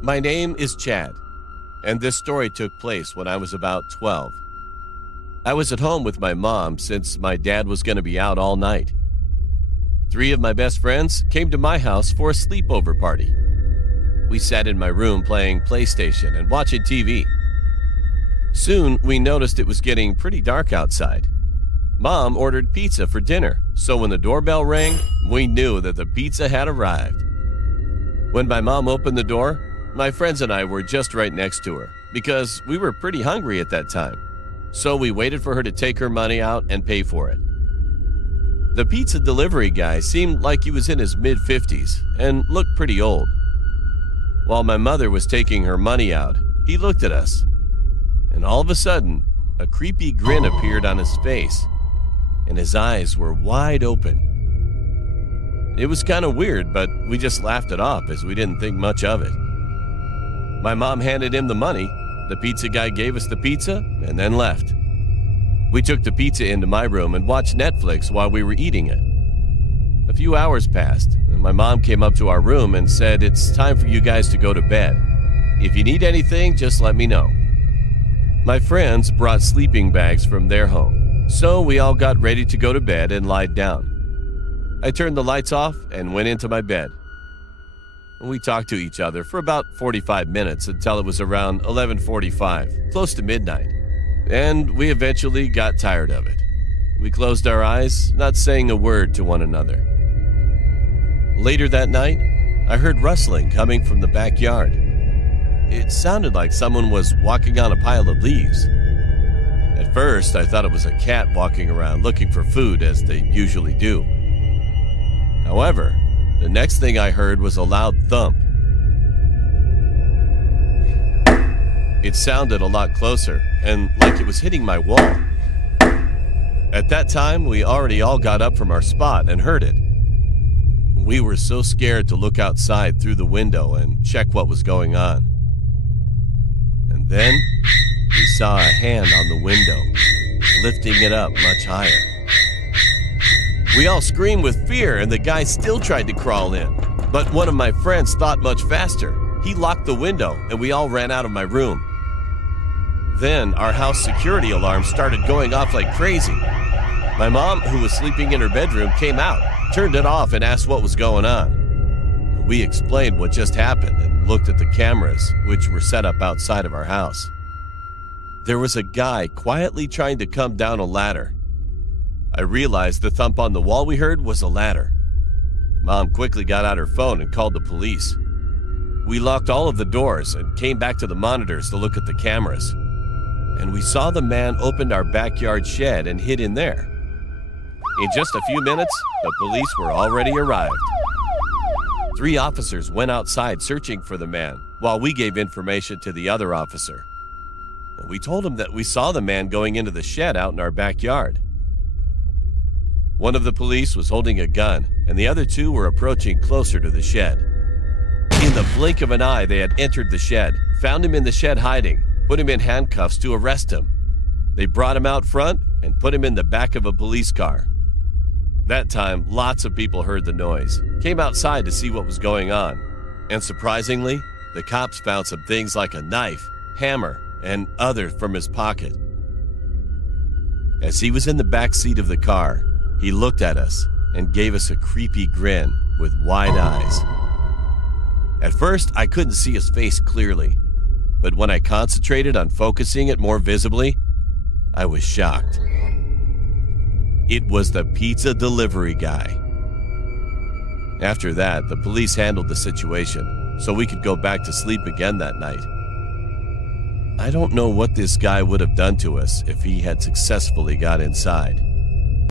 My name is Chad, and this story took place when I was about 12. I was at home with my mom since my dad was going to be out all night. 3 of my best friends came to my house for a sleepover party. We sat in my room playing PlayStation and watching TV. Soon, we noticed it was getting pretty dark outside. Mom ordered pizza for dinner, so when the doorbell rang, we knew that the pizza had arrived. When my mom opened the door, my friends and I were just right next to her because we were pretty hungry at that time. So we waited for her to take her money out and pay for it. The pizza delivery guy seemed like he was in his mid-50s and looked pretty old. While my mother was taking her money out, he looked at us. And all of a sudden, a creepy grin appeared on his face, and his eyes were wide open. It was kind of weird, but we just laughed it off as we didn't think much of it. My mom handed him the money, the pizza guy gave us the pizza, and then left. We took the pizza into my room and watched Netflix while we were eating it. A few hours passed, and my mom came up to our room and said, "It's time for you guys to go to bed. If you need anything, just let me know." My friends brought sleeping bags from their home, so we all got ready to go to bed and lied down. I turned the lights off and went into my bed. We talked to each other for about 45 minutes until it was around 11:45, close to midnight, and we eventually got tired of it. We closed our eyes, not saying a word to one another. Later that night, I heard rustling coming from the backyard. It sounded like someone was walking on a pile of leaves. At first, I thought it was a cat walking around looking for food, as they usually do. However, the next thing I heard was a loud thump. It sounded a lot closer, and like it was hitting my wall. At that time, we already all got up from our spot and heard it. We were so scared to look outside through the window and check what was going on. And then, we saw a hand on the window, lifting it up much higher. We all screamed with fear, and the guy still tried to crawl in. But one of my friends thought much faster. He locked the window, and we all ran out of my room. Then our house security alarm started going off like crazy. My mom, who was sleeping in her bedroom, came out, turned it off, and asked what was going on. We explained what just happened and looked at the cameras, which were set up outside of our house. There was a guy quietly trying to come down a ladder. I realized the thump on the wall we heard was a ladder. Mom quickly got out her phone and called the police. We locked all of the doors and came back to the monitors to look at the cameras. And we saw the man opened our backyard shed and hid in there. In just a few minutes, the police were already arrived. 3 officers went outside searching for the man, while we gave information to the other officer. And we told him that we saw the man going into the shed out in our backyard. One of the police was holding a gun, and the other 2 were approaching closer to the shed. In the blink of an eye, they had entered the shed, found him in the shed hiding, put him in handcuffs to arrest him. They brought him out front and put him in the back of a police car. That time, lots of people heard the noise, came outside to see what was going on, and surprisingly, the cops found some things like a knife, hammer, and others from his pocket. As he was in the back seat of the car, he looked at us and gave us a creepy grin with wide eyes. At first, I couldn't see his face clearly, but when I concentrated on focusing it more visibly, I was shocked. It was the pizza delivery guy. After that, the police handled the situation so we could go back to sleep again that night. I don't know what this guy would have done to us if he had successfully got inside.